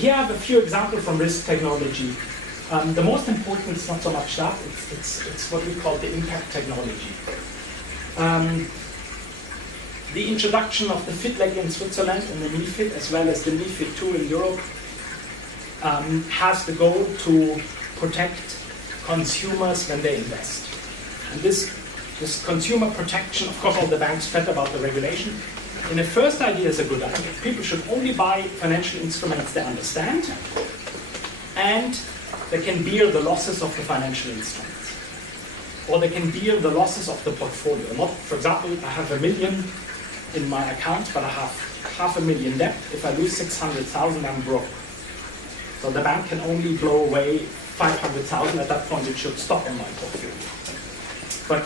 here I have a few examples from risk technology. The most important is not so much that, it's what we call the impact technology. The introduction of the FITLEG in Switzerland and the MiFID, as well as the MiFID II in Europe, has the goal to protect consumers when they invest. And this consumer protection, of course all the banks fed about the regulation. In the first idea is a good idea. People should only buy financial instruments they understand, and they can bear the losses of the financial instruments. Or they can bear the losses of the portfolio. Not, for example, I have 1 million in my account, but I have 500,000 debt. If I lose 600,000, I'm broke. So the bank can only blow away 500,000. At that point, it should stop on my portfolio. But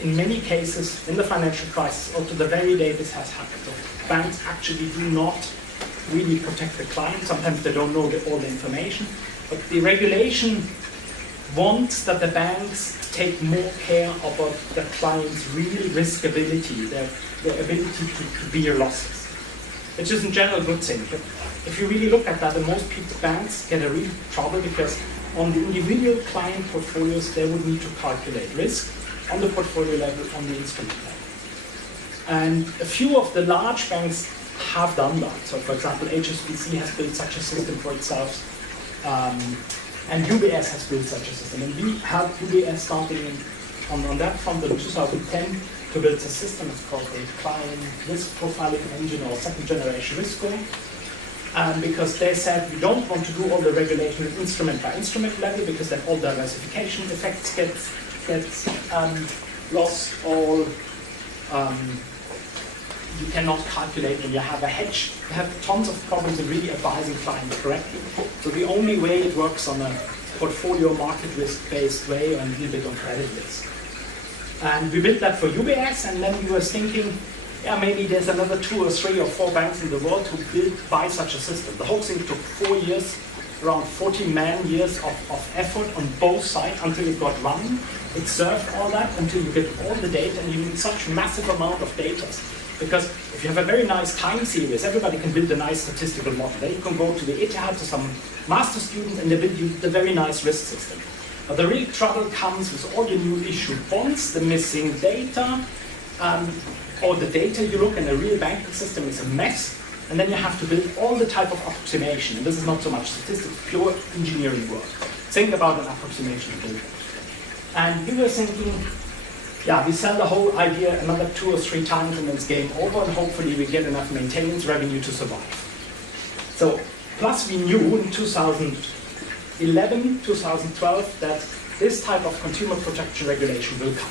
in many cases, in the financial crisis, or to the very day this has happened, so banks actually do not really protect the client. Sometimes they don't know all the information. But the regulation wants that the banks take more care about the client's real risk ability, their ability to bear losses, which is in general a good thing. But if you really look at that, then most banks get a real trouble because on the individual client portfolios, they would need to calculate risk on the portfolio level, on the instrument level. And a few of the large banks have done that. So for example, HSBC has built such a system for itself, and UBS has built such a system. And we helped UBS starting on that front in 2010 to build a system. It's called a client risk profiling engine, or second generation risk score. Because they said we don't want to do all the regulation instrument by instrument level, because then all diversification effects gets lost, or you cannot calculate when you have a hedge. You have tons of problems in really advising clients correctly. So the only way it works on a portfolio market risk-based way, and a little bit on credit risk. And we built that for UBS, and then we were thinking, yeah, maybe there's another 2 or 3 or 4 banks in the world who buy such a system. The whole thing took 4 years, around 40 man-years of effort on both sides until it got running. It served all that until you get all the data, and you need such massive amount of data. Because if you have a very nice time series, everybody can build a nice statistical model. Then you can go to the ETH to some master student and they build you the very nice risk system. But the real trouble comes with all the new issued bonds, the missing data, or the data you look in a real banking system is a mess, and then you have to build all the type of approximation. And this is not so much statistics, pure engineering work. Think about an approximation of data. And we were thinking, yeah, we sell the whole idea another 2 or 3 times and it's game over, and hopefully we get enough maintenance revenue to survive. So, plus we knew in 2011, 2012 that this type of consumer protection regulation will come.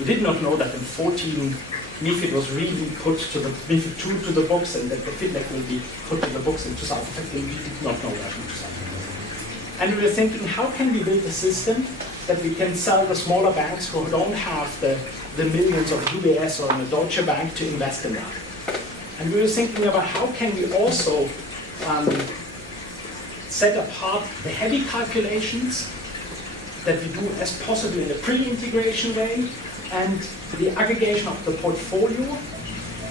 We did not know that in 2014 MiFID was really put to the MiFID II to the books, and that the FITLEG will be put to the books in 2015. We did not know that in 2015. And we were thinking, how can we build a system that we can sell the smaller banks who don't have the millions of UBS or a Deutsche Bank to invest in that. And we were thinking about how can we also set apart the heavy calculations that we do as possible in a pre-integration way, and the aggregation of the portfolio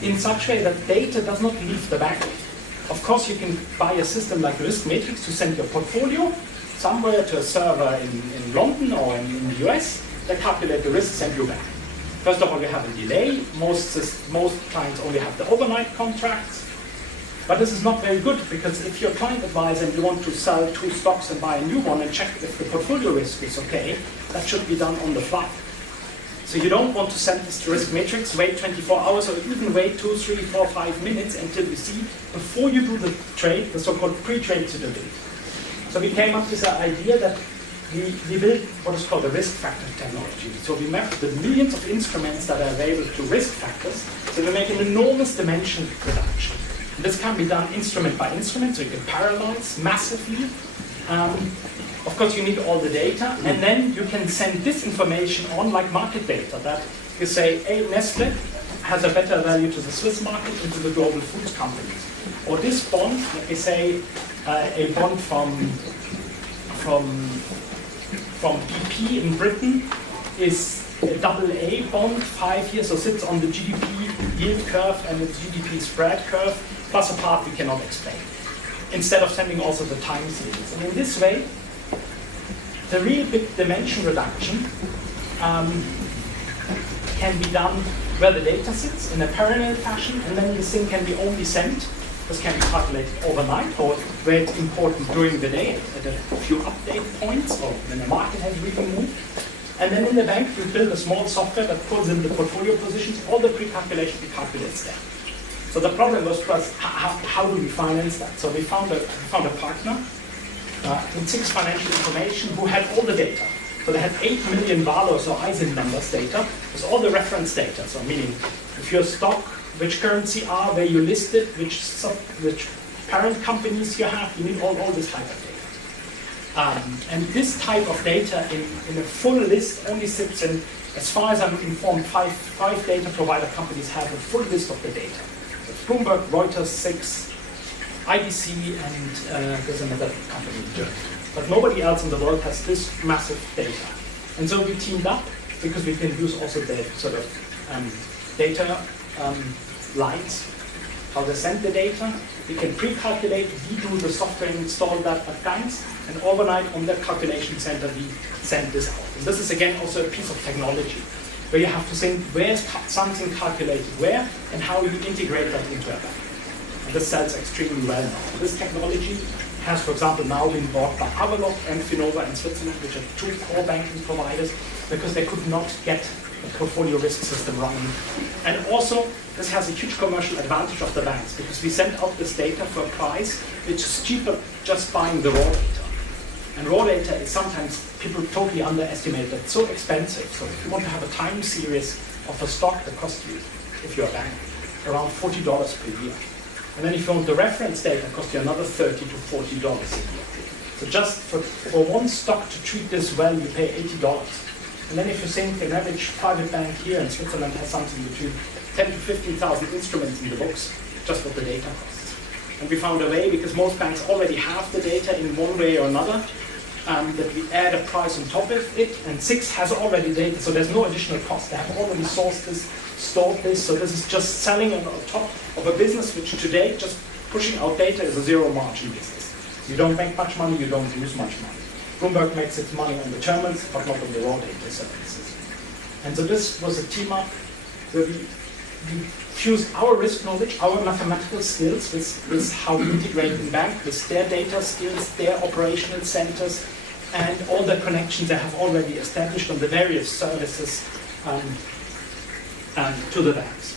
in such a way that data does not leave the bank. Of course, you can buy a system like Risk Matrix to send your portfolio somewhere to a server in London or in the US, they calculate the risks, send you back. First of all, you have a delay. Most clients only have the overnight contracts. But this is not very good, because if you're a client advisor and you want to sell 2 stocks and buy a new one and check if the portfolio risk is okay, that should be done on the fly. So you don't want to send this to Risk Matrix, wait 24 hours, or even wait 2, 3, 4, 5 minutes until you see, before you do the trade, the so-called pre-trade suitability. So we came up with the idea that we built what is called a risk factor technology. So we map the millions of instruments that are available to risk factors, so we make an enormous dimension reduction. And this can be done instrument by instrument, so you can parallelize massively. Of course, you need all the data, and then you can send this information on like market data, that you say, hey, Nestle has a better value to the Swiss market and to the global foods companies. Or this bond, let me say, a bond from BP in Britain is a AA bond, 5 years, so sits on the GDP yield curve and the GDP spread curve, plus a part we cannot explain. instead of sending also the time series. And in this way, the real big dimension reduction can be done where the data sits in a parallel fashion, and then this thing can be only sent. This can be calculated overnight, or where it's important during the day at a few update points, or when the market has really moved. And then in the bank, you build a small software that pulls in the portfolio positions, all the pre-calculation calculates there. So the problem was for us, how do we finance that? So we found a partner in Zurich Financial Information who had all the data. So they had 8 million values or ISIN numbers data with all the reference data. So meaning, if your stock, which currency are, where you listed, which parent companies you have, you need all this type of data. And this type of data in a full list only sits in, as far as I'm informed, five data provider companies have a full list of the data. It's Bloomberg, Reuters, SIX, IDC, and there's another company in Germany. But nobody else in the world has this massive data. And so we teamed up because we can use also the sort of data lines, how they send the data. We can pre-calculate, we do the software, install that at banks, and overnight on the calculation center we send this out. And this is again also a piece of technology where you have to think where's something calculated where and how you integrate that into a bank. And this sells extremely well now. This technology has, for example, now been bought by Avalok and Finova in Switzerland, which are two core banking providers, because they could not get a portfolio risk system running. And also, this has a huge commercial advantage of the banks, because we send out this data for a price which is cheaper just buying the raw data. And raw data is sometimes, people totally underestimate that it's so expensive. So if you want to have a time series of a stock that costs you, if you're a bank, around $40 per year. And then if you want the reference data, it costs you another $30 to $40 a year. So just for one stock to treat this well, you pay $80. And then if you think an average private bank here in Switzerland has something between 10 to 15,000 instruments in the books, just what the data costs. And we found a way, because most banks already have the data in one way or another, that we add a price on top of it, and SIX has already data, so there's no additional cost. They have already sourced this, stored this, so this is just selling on top of a business which today, just pushing out data, is a zero margin business. You don't make much money, you don't lose much money. Bloomberg makes its money on the terminals, but not on the raw data services. And so this was a team up where we fused our risk knowledge, our mathematical skills with how we integrate in bank, with their data skills, their operational centers, and all the connections they have already established on the various services to the banks.